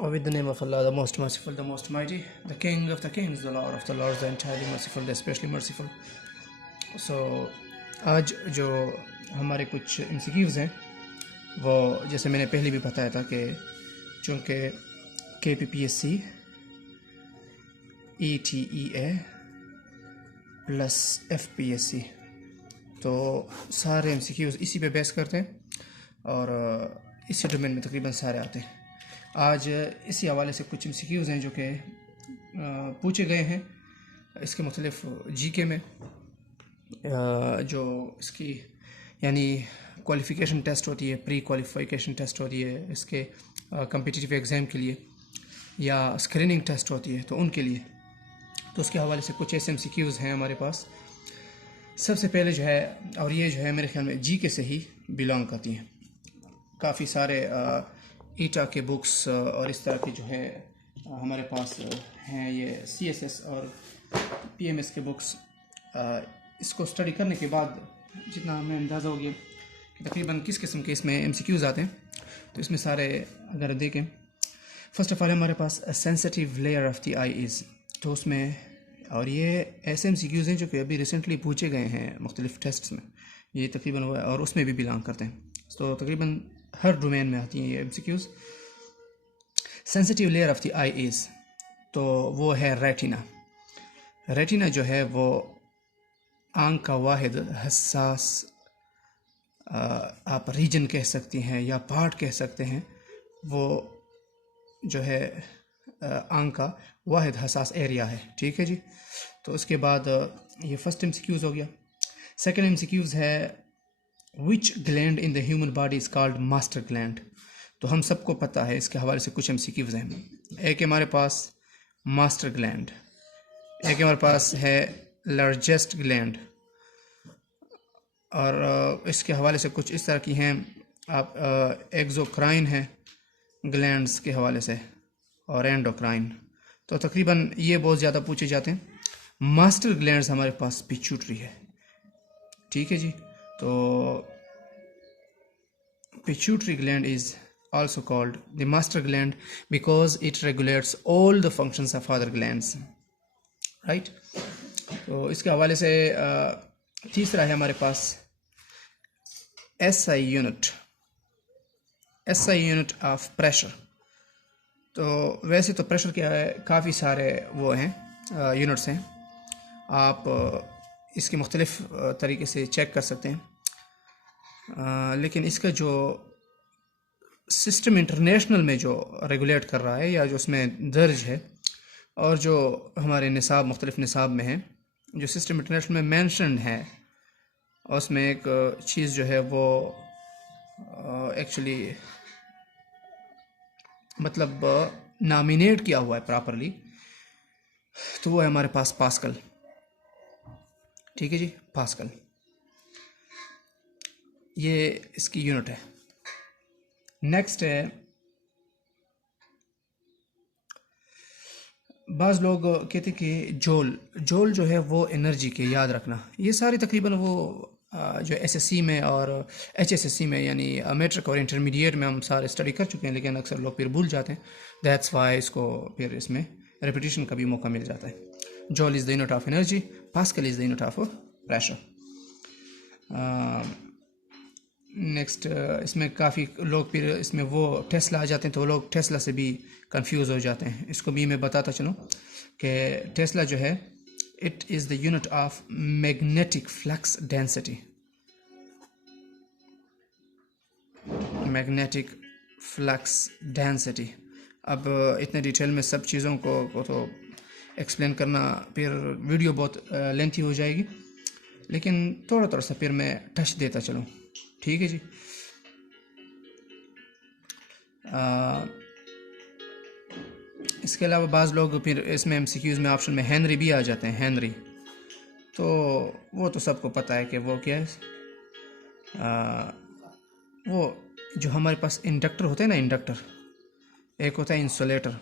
With the name of Allah, the most merciful, the most mighty, the King of the kings, the Lord of the lords, the entirely merciful, the especially merciful. So आज जो हमारे कुछ MCQs हैं वो जैसे मैंने पहले भी बताया था कि चूँकि KPPSC ETA प्लस FPSC तो सारे MCQs इसी पे बेस करते हैं और इसी डोमेन में तकरीबन सारे आते हैं। आज इसी हवाले से कुछ MCQs हैं जो कि पूछे गए हैं इसके मुख्तलिफ GK में, जो इसकी यानी क्वालिफ़िकेशन टेस्ट होती है, प्री क्वालिफ़िकेशन टेस्ट होती है इसके कम्पिटिटिव एग्ज़ाम के लिए या स्क्रीनिंग टेस्ट होती है तो उनके लिए, तो उसके हवाले से कुछ ऐसे MCQs हैं हमारे पास। सबसे पहले जो है, और ये जो है मेरे ख्याल में GK से ही बिलोंग करती हैं, काफ़ी सारे ईटा के बुक्स और इस तरह की जो है हमारे पास हैं ये CSS और PMS के बुक्स। इसको स्टडी करने के बाद जितना हमें अंदाज़ा हो गया कि तकरीबन किस किस्म के इसमें MCQs आते हैं, तो इसमें सारे अगर देखें, फ़र्स्ट ऑफ़ ऑल हमारे पास sensitive layer of the eye is, तो उसमें, और ये ऐसे MCQs हैं जो कि अभी रिसेंटली पूछे गए हैं मुख्तलिफ टेस्ट्स में, ये तकरीबन हुआ और उसमें भी बिलोंग करते हैं, तो तकरीबन हर डोमेन में आती हैं ये MCQs। Sensitive layer of the eye is, तो वो है रेटिना। रेटिना जो है वो आँख का वाहिद हसास आप रीजन कह सकती हैं या पार्ट कह सकते हैं, वो जो है आँख का वाहिद हसास एरिया है, ठीक है जी। तो उसके बाद ये फर्स्ट MCQs हो गया। सेकंड MCQs है विच gland in the human body is called master gland, तो हम सबको पता है, इसके हवाले से कुछ MCQs हैं। एक हमारे पास मास्टर ग्लैंड, एक हमारे पास है लार्जेस्ट ग्लैंड, और इसके हवाले से कुछ इस तरह की हैं आप एक्सोक्राइन है ग्लैंड्स के हवाले से और एंडोक्राइन, तो तकरीबन ये बहुत ज़्यादा पूछे जाते हैं। मास्टर ग्लैंड्स हमारे पास पिट्यूटरी है, ठीक है जी। तो pituitary gland is also called the master gland because it regulates all the functions of other glands, right? तो इसके हवाले से तीसरा है हमारे पास SI यूनिट ऑफ प्रेशर। तो वैसे तो प्रेशर के काफ़ी सारे वो हैं यूनिट्स हैं, आप इसके मुख्तलिफ तरीके से चेक कर सकते हैं, लेकिन इसका जो सिस्टम इंटरनेशनल में जो रेगुलेट कर रहा है या जो उसमें दर्ज है और जो हमारे निसाब मुख्तलिफ निसाब में है, जो सिस्टम इंटरनेशनल में मेंशन है, उसमें एक चीज़ जो है वो एक्चुअली मतलब नॉमिनेट किया हुआ है प्रॉपरली, तो वो है हमारे पास पास्कल, ठीक है जी, पास्कल ये इसकी यूनिट है। नेक्स्ट है, बाज़ लोग कहते हैं कि जोल जो है वो एनर्जी के, याद रखना ये सारे तकरीबन वो जो SSC में और HSSC में यानी मैट्रिक और इंटरमीडिएट में हम सारे स्टडी कर चुके हैं, लेकिन अक्सर लोग फिर भूल जाते हैं, दैट्स वाई इसको फिर इसमें रिपीटिशन का भी मौका मिल जाता है। जोल is the unit of energy, pascal is the unit of pressure. Next इसमें काफ़ी लोग फिर इसमें वो टेस्ला आ जाते हैं, तो वो लोग टेस्ला से भी कंफ्यूज हो जाते हैं। इसको भी मैं बताता चलूँ कि टेस्ला जो है it is the unit of magnetic flux density, magnetic flux density. अब इतने डिटेल में सब चीज़ों को तो एक्सप्लेन करना फिर वीडियो बहुत लेंथी हो जाएगी, लेकिन थोड़ा थोड़ा सा फिर मैं टच देता चलूँ, ठीक है जी। इसके अलावा बाज़ लोग फिर इसमें MCQs में ऑप्शन में हेनरी भी आ जाते हैं, हेनरी, तो वो तो सबको पता है कि वो क्या है, वो जो हमारे पास इंडक्टर होते हैं ना, इंडक्टर, एक होता है इंसुलेटर,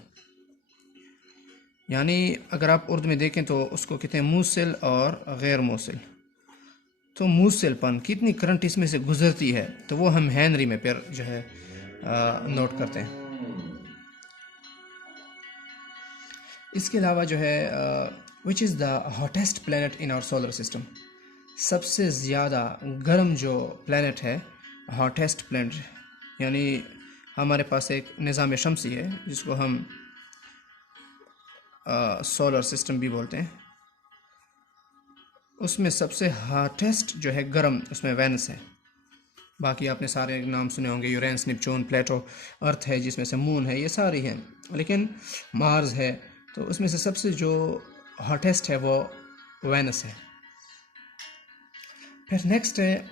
यानी अगर आप उर्दू में देखें तो उसको कहते हैं मूसिल और गैर मूसिल। तो मूसिलपन कितनी करंट इसमें से गुजरती है, तो वो हम हेनरी में फिर जो है नोट करते हैं। इसके अलावा जो है which is the hottest planet in our solar system, सबसे ज़्यादा गर्म जो प्लैनेट है, हॉटेस्ट प्लैनेट, यानी हमारे पास एक निज़ाम शमसी है जिसको हम सोलर सिस्टम भी बोलते हैं, उसमें सबसे हॉटेस्ट जो है गर्म, उसमें वेनस है। बाकी आपने सारे नाम सुने होंगे, यूरेनस, नेपच्यून, प्लेटो, अर्थ है जिसमें से मून है, ये सारी हैं, लेकिन मार्स है, तो उसमें से सबसे जो हॉटेस्ट है वो वेनस है। फिर नेक्स्ट है,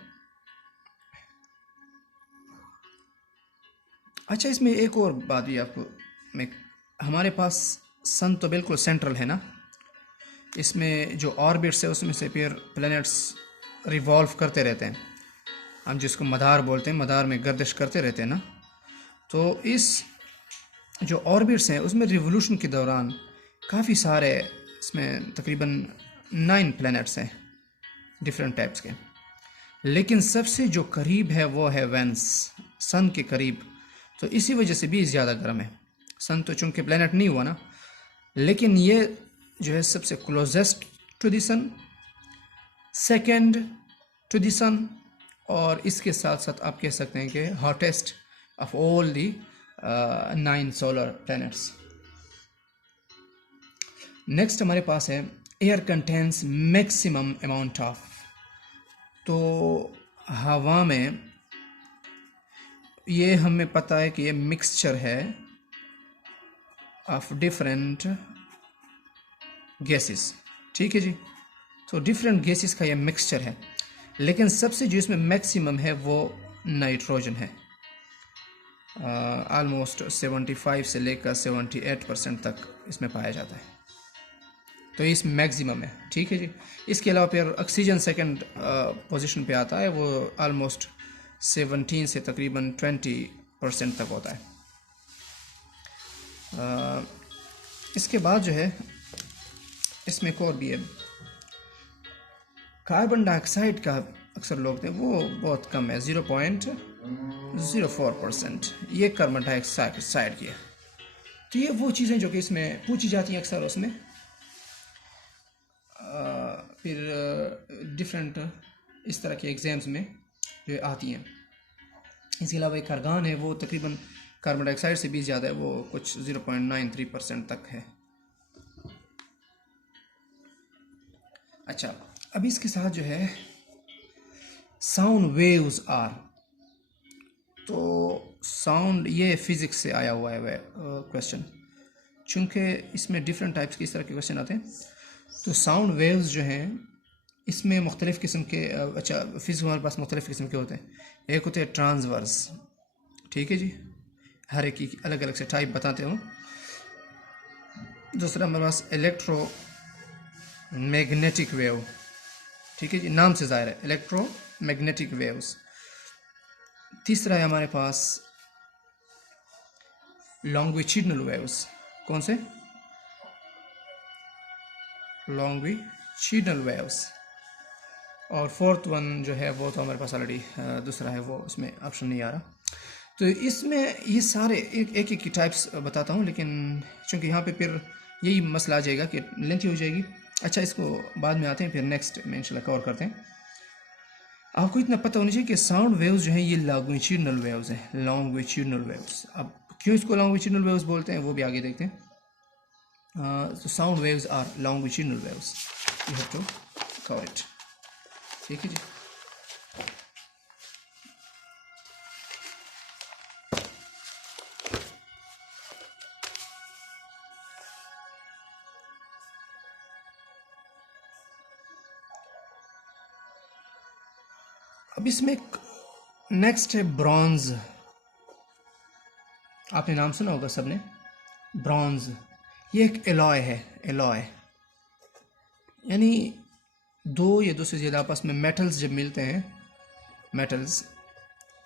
अच्छा इसमें एक और बात भी आपको मैं, हमारे पास सन तो बिल्कुल सेंट्रल है ना, इसमें जो ऑर्बिट्स है उसमें से फिर प्लैनेट्स रिवॉल्व करते रहते हैं, हम जिसको मदार बोलते हैं, मदार में गर्दिश करते रहते हैं ना, तो इस जो ऑर्बिट्स हैं उसमें रिवोल्यूशन के दौरान काफ़ी सारे, इसमें तकरीबन 9 प्लैनेट्स हैं डिफरेंट टाइप्स के, लेकिन सबसे जो करीब है वो है वेनस, सन के करीब, तो इसी वजह से भी ज़्यादा गर्म है। सन तो चूँकि प्लैनेट नहीं हुआ ना, लेकिन ये जो है सबसे closest to the sun, second to the sun, और इसके साथ साथ आप कह सकते हैं कि hottest of all the 9 solar planets. Next हमारे पास है air contains maximum amount of, तो हवा में ये हमें पता है कि ये मिक्सचर है ऑफ डिफरेंट गैसेस, ठीक है जी, तो डिफरेंट गैसेस का ये मिक्सचर है, लेकिन सबसे जो इसमें मैक्सिमम है वो नाइट्रोजन है, ऑलमोस्ट 75 से लेकर 78% तक इसमें पाया जाता है, तो इस मैक्सिमम है, ठीक है जी। इसके अलावा फिर ऑक्सीजन सेकंड पोजीशन पे आता है, वो ऑलमोस्ट 17 से तकरीबन 20% तक होता है। इसके बाद जो है इसमें एक और भी है, कार्बन डाइऑक्साइड का अक्सर लोग थे वो बहुत कम है, 0.04%, ये कार्बन डाइऑक्साइड की है। तो ये वो चीज़ें जो कि इसमें पूछी जाती हैं अक्सर, उसमें फिर डिफरेंट इस तरह के एग्ज़ाम्स में जो आती हैं। इसके अलावा एक आर्गन है, वो तकरीबन कार्बन डाइऑक्साइड से भी ज़्यादा है, वो कुछ 0.93% तक है। अच्छा, अभी इसके साथ जो है साउंड वेव्स आर, तो साउंड ये फिज़िक्स से आया हुआ है क्वेश्चन, चूँकि इसमें डिफरेंट टाइप्स के इस तरह के क्वेश्चन आते हैं, तो साउंड वेव्स जो हैं इसमें मुख्तलिफ़ किस्म के, अच्छा फिज़िक्स हमारे पास मुख्तलिफ़ किस्म के होते हैं, एक होते हैं ट्रांसवर्स, ठीक है जी, हर एक की अलग अलग से टाइप बताते हो। दूसरा हमारे पास इलेक्ट्रो मैग्नेटिक वेव, ठीक है जी, नाम से ज़ाहिर है, इलेक्ट्रो मैग्नेटिक वेव्स। तीसरा है हमारे पास लॉन्गिट्यूडनल वेव्स, कौन से, लॉन्गिट्यूडनल वेव्स। और फोर्थ वन जो है वो तो हमारे पास ऑलरेडी दूसरा है, वो उसमें ऑप्शन नहीं आ रहा। तो इसमें ये सारे एक की टाइप्स बताता हूँ, लेकिन चूँकि यहाँ पे फिर यही मसला आ जाएगा कि लेंथी हो जाएगी। अच्छा, इसको बाद में आते हैं, फिर नेक्स्ट में इंशाल्लाह कवर करते हैं। आपको इतना पता होना चाहिए कि साउंड वेव्स जो हैं ये लॉन्गिट्यूडनल वेव्स हैं, लॉन्गिट्यूडनल वेव्स। अब क्यों इसको लॉन्गिट्यूडनल वेव्स बोलते हैं वो भी आगे देखते हैं। तो sound waves are longitudinal waves, you have to cover it, ठीक है जी। अब इसमें नेक्स्ट है ब्रॉन्ज, आपने नाम सुना होगा सबने, ब्रॉन्ज। ये एक एलॉय है, एलॉय यानी दो या दो से ज़्यादा आपस में मेटल्स जब मिलते हैं, मेटल्स,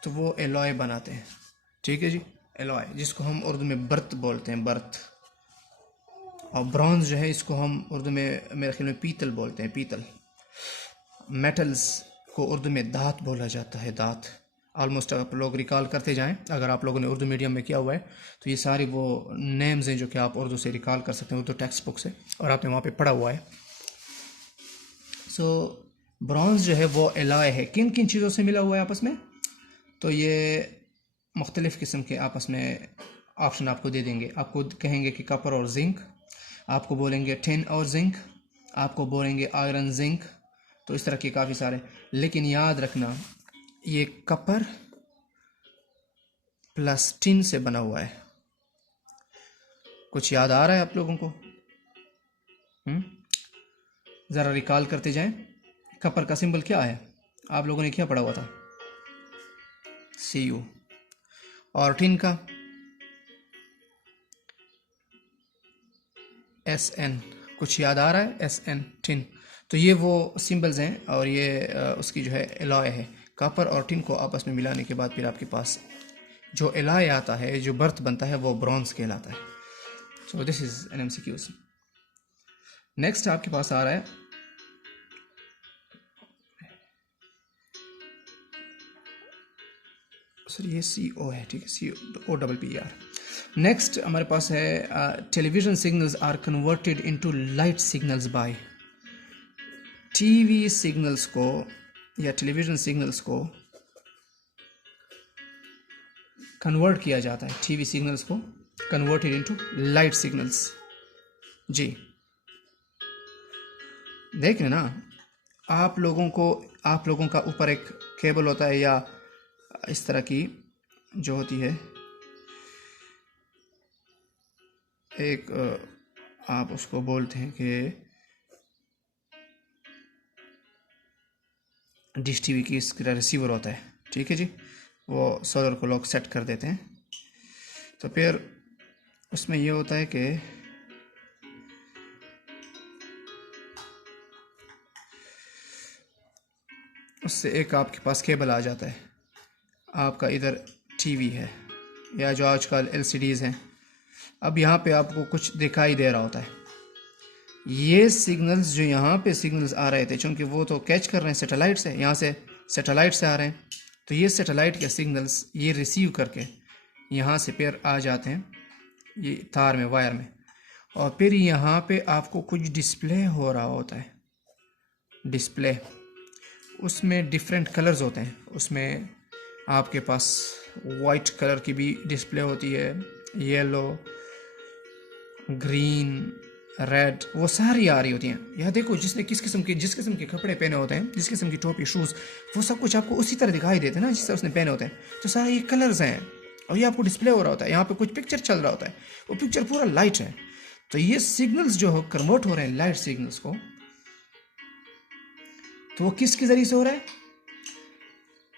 तो वो एलॉय बनाते हैं, ठीक है जी, एलॉय, जिसको हम उर्दू में बर्थ बोलते हैं, बर्थ। और ब्रॉन्ज जो है इसको हम उर्दू में मेरे ख्याल में पीतल बोलते हैं, पीतल। मेटल्स को उर्दू में दात बोला जाता है, दात। ऑलमोस्ट आप लोग रिकॉल करते जाएं, अगर आप लोगों ने उर्दू मीडियम में किया हुआ है तो ये सारे वो नेम्स हैं जो कि आप उर्दू से रिकॉल कर सकते हैं, उर्दू टेक्स्ट बुक से, और आपने वहाँ पे पढ़ा हुआ है। सो ब्रॉन्ज़ जो है वो एलॉय है, किन किन चीज़ों से मिला हुआ है आपस में, तो ये मुख्तलिफ़ किस्म के आपस में ऑप्शन आपको दे देंगे। आपको कहेंगे कि कॉपर और जिंक, आपको बोलेंगे टिन और जिंक, आपको बोलेंगे आयरन जिंक, तो इस तरह के काफ़ी सारे। लेकिन याद रखना ये कॉपर प्लस टिन से बना हुआ है। कुछ याद आ रहा है आप लोगों को? ज़रा रिकॉल करते जाएं। कॉपर का सिंबल क्या है, आप लोगों ने क्या पढ़ा हुआ था? Cu। और टिन का Sn। कुछ याद आ रहा है? Sn tin. तो ये वो सिंबल्स हैं और ये उसकी जो है एलॉय है। कॉपर और टिन को आपस में मिलाने के बाद फिर आपके पास जो एलॉय आता है, जो बर्थ बनता है, वो ब्रॉन्ज कहलाता है। So this is an MCQs। Next आपके पास आ रहा है सर, ये CO है, ठीक है, COPPER। नेक्स्ट हमारे पास है television signals are converted into light signals by. TV signals को या टेलीविजन सिग्नल्स को कन्वर्ट किया जाता है, टीवी सिग्नल्स को कन्वर्टेड इनटू लाइट सिग्नल्स। जी देख रहे ना, आप लोगों का ऊपर एक केबल होता है या इस तरह की जो होती है एक आप उसको बोलते हैं कि डिश टीवी की इसका रिसीवर होता है, ठीक है जी। वो सोलर को लोग सेट कर देते हैं, तो फिर उसमें ये होता है कि उससे एक आपके पास केबल आ जाता है, आपका इधर टीवी है या जो आजकल LCDs हैं। अब यहाँ पे आपको कुछ दिखाई दे रहा होता है, ये सिग्नल्स जो यहाँ पे सिग्नल्स आ रहे थे, चूँकि वो तो कैच कर रहे हैं सैटेलाइट से, यहाँ से सैटेलाइट से आ रहे हैं, तो ये सैटेलाइट के सिग्नल्स ये रिसीव करके यहाँ से फिर आ जाते हैं ये तार में, वायर में, और फिर यहाँ पे आपको कुछ डिस्प्ले हो रहा होता है। डिस्प्ले उसमें डिफरेंट कलर्स होते हैं, उसमें आपके पास वाइट कलर की भी डिस्प्ले होती है, येलो, ग्रीन, रेड, वो सारी आ रही होती हैं। यह देखो जिसने जिस किस्म के कपड़े पहने होते हैं, जिस किस्म की टोपी, शूज़, वो सब कुछ आपको उसी तरह दिखाई देते हैं ना जिस तरह उसने पहने होते हैं। तो सारे ये कलर्स हैं और ये आपको डिस्प्ले हो रहा होता है। यहाँ पे कुछ पिक्चर चल रहा होता है, वो पिक्चर पूरा लाइट है। तो ये सिग्नल्स जो हो कन्वर्ट हो रहे हैं लाइट सिग्नल्स को, तो वो किसके जरिए से हो रहा है?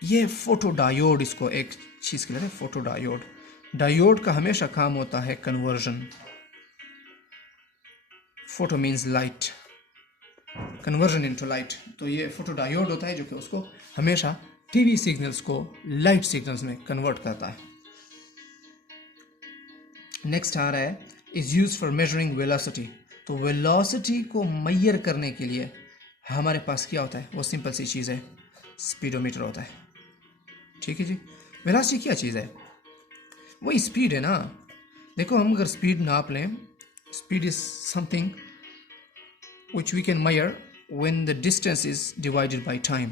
ये फोटो डायोड, इसको एक चीज़ के लिए फोटो डायोड। डायोड का हमेशा काम होता है conversion. Photo means light, conversion into light. तो ये फोटो डायोड होता है जो कि उसको हमेशा टीवी सिग्नल्स को लाइट सिग्नल्स में कन्वर्ट करता है। नेक्स्ट आ रहा है is use for measuring velocity. तो वेलोसिटी को मैयर करने के लिए हमारे पास क्या होता है? वो सिंपल सी चीज़ है, स्पीडोमीटर होता है, ठीक है जी। वेलोसिटी क्या चीज़ है? वही स्पीड है ना। देखो हम अगर स्पीड नाप लें, speed is something which we can measure when the distance is divided by time।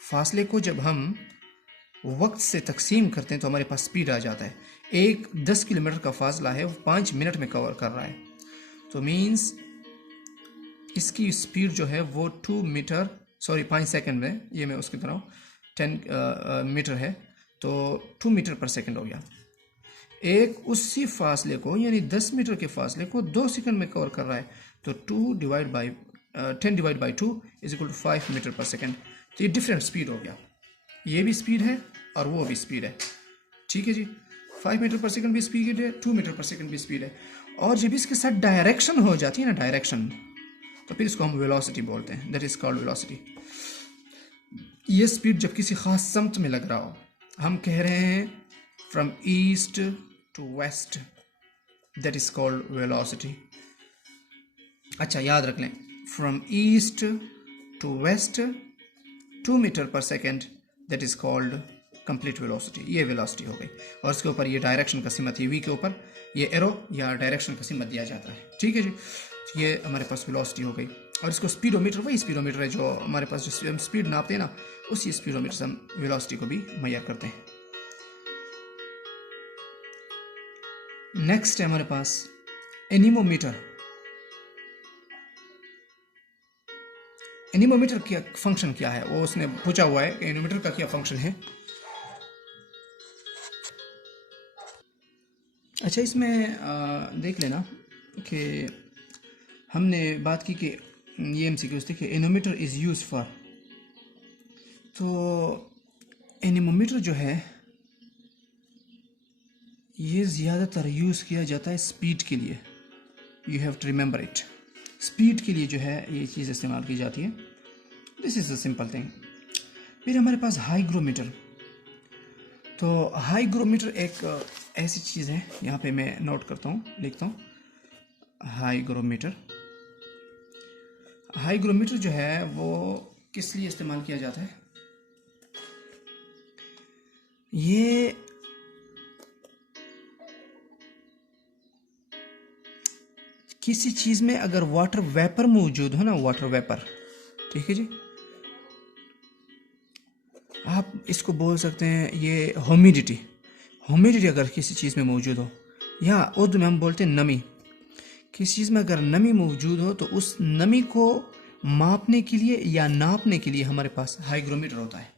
फासले को जब हम वक्त से तकसीम करते हैं तो हमारे पास स्पीड आ जाता है। एक 10 किलोमीटर का फासला है, वो 5 मिनट में कवर कर रहा है, तो मीन्स इसकी स्पीड जो है वो 5 सेकंड में, ये मैं उसकी तरह 10 मीटर है, तो 2 मीटर पर सेकंड हो गया। एक उसी फासले को यानी 10 मीटर के फासले को 2 सेकंड में कवर कर रहा है, तो 10 divide by 2 is equal to 5 metre per second. तो ये डिफरेंट स्पीड हो गया, ये भी स्पीड है और वो भी स्पीड है, ठीक है जी। 5 मीटर पर सेकंड भी स्पीड है, 2 मीटर पर सेकंड भी स्पीड है। और जब इसके साथ डायरेक्शन हो जाती है ना, डायरेक्शन, तो फिर इसको हम वेलोसिटी बोलते हैं, दैट इज कॉल्ड वेलोसिटी। ये स्पीड जब किसी खास समत में लग रहा हो, हम कह रहे हैं from east to west, that is called velocity। अच्छा याद रख लें, from east to west 2 metre पर second, that is called complete velocity, ये वेलोसिटी हो गई। और इसके ऊपर ये डायरेक्शन का सिमत, ये वी के ऊपर ये एरो या डायरेक्शन का सिमत दिया जाता है। ठीक है जी, ये हमारे पास वेलोसिटी हो गई। और इसको स्पीडोमीटर, वही स्पीडोमीटर है जो हमारे पास जो हम स्पीड नापते हैं ना, उसी स्पीडोमीटर से हम वेलोसिटी को भी मैयर करते हैं। नेक्स्ट है हमारे पास एनीमोमीटर। एनीमोमीटर का फंक्शन क्या है, वो उसने पूछा हुआ है कि एनीमोमीटर का क्या फंक्शन है। अच्छा, इसमें देख लेना कि हमने बात की कि ये एमसीक्यूज थे कि एनीमोमीटर इज़ यूज फॉर, तो एनीमोमीटर जो है ये ज़्यादातर यूज़ किया जाता है स्पीड के लिए। You have to remember it, speed के लिए जो है ये चीज़ इस्तेमाल की जाती है। This is a simple thing. फिर हमारे पास हाईग्रोमीटर। तो हाईग्रोमीटर एक ऐसी चीज़ है, यहाँ पे मैं नोट करता हूँ, लिखता हूँ हाईग्रोमीटर। हाईग्रोमीटर जो है वो किस लिए इस्तेमाल किया जाता है, ये किसी चीज़ में अगर वाटर वेपर मौजूद हो ना, वाटर वेपर, ठीक है जी, आप इसको बोल सकते हैं ये ह्यूमिडिटी। ह्यूमिडिटी अगर किसी चीज़ में मौजूद हो, या उर्दू में हम बोलते हैं नमी, किसी चीज़ में अगर नमी मौजूद हो तो उस नमी को मापने के लिए या नापने के लिए हमारे पास हाईग्रोमीटर होता है।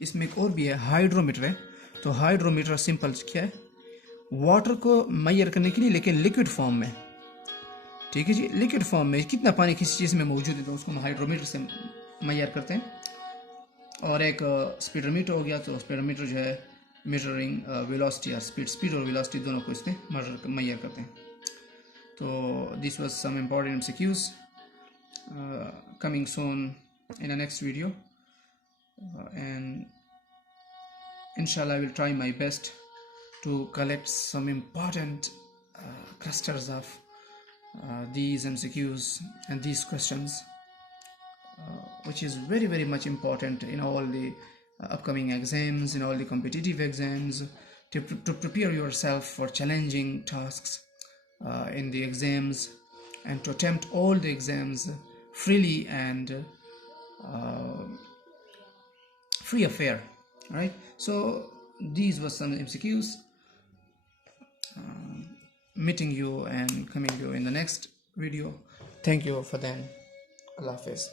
इसमें एक और भी है, हाइड्रोमीटर है। तो हाइड्रोमीटर सिंपल क्या है, वाटर को मैयर करने के लिए, लेकिन लिक्विड फॉर्म में। ठीक है जी, लिक्विड फॉर्म में कितना पानी किसी चीज़ में मौजूद है तो उसको हम हाइड्रोमीटर से मैयर करते हैं। और एक स्पीडोमीटर हो गया, तो स्पीडोमीटर जो है मेजरिंग वेलोसिटी और स्पीड और वेलोसिटी दोनों को इसमें मैयर करते हैं। तो this was some important MCQs coming soon in a next video, and inshallah I will try my best to collect some important clusters of these MCQs and these questions, which is very much important in all the upcoming exams, in all the competitive exams, to prepare yourself for challenging tasks in the exams, and to attempt all the exams freely and free affair. Right, so these were some MCQs. Meeting you and coming you in the next video. Thank you for then. Allah Hafiz.